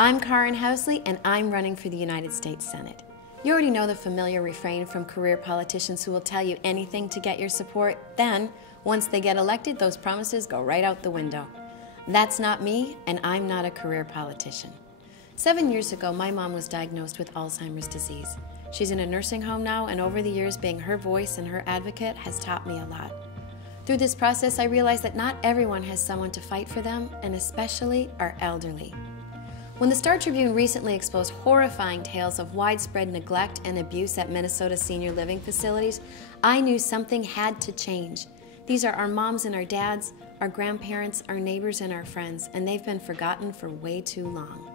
I'm Karin Housley, and I'm running for the United States Senate. You already know the familiar refrain from career politicians who will tell you anything to get your support. Then, once they get elected, those promises go right out the window. That's not me, and I'm not a career politician. 7 years ago, my mom was diagnosed with Alzheimer's disease. She's in a nursing home now, and over the years, being her voice and her advocate has taught me a lot. Through this process, I realized that not everyone has someone to fight for them, and especially our elderly. When the Star-Tribune recently exposed horrifying tales of widespread neglect and abuse at Minnesota senior living facilities, I knew something had to change. These are our moms and our dads, our grandparents, our neighbors, and our friends, and they've been forgotten for way too long.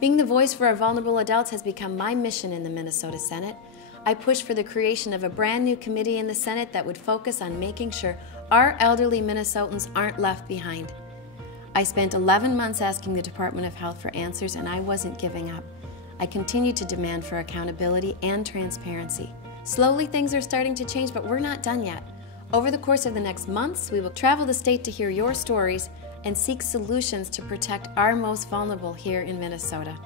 Being the voice for our vulnerable adults has become my mission in the Minnesota Senate. I pushed for the creation of a brand new committee in the Senate that would focus on making sure our elderly Minnesotans aren't left behind. I spent 11 months asking the Department of Health for answers, and I wasn't giving up. I continued to demand for accountability and transparency. Slowly, things are starting to change, but we're not done yet. Over the course of the next months, we will travel the state to hear your stories and seek solutions to protect our most vulnerable here in Minnesota.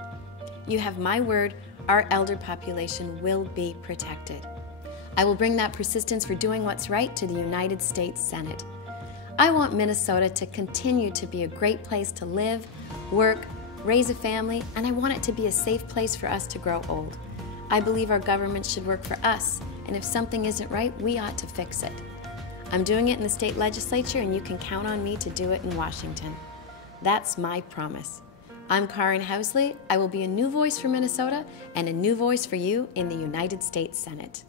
You have my word, our elder population will be protected. I will bring that persistence for doing what's right to the United States Senate. I want Minnesota to continue to be a great place to live, work, raise a family, and I want it to be a safe place for us to grow old. I believe our government should work for us, and if something isn't right, we ought to fix it. I'm doing it in the state legislature, and you can count on me to do it in Washington. That's my promise. I'm Karin Housley. I will be a new voice for Minnesota and a new voice for you in the United States Senate.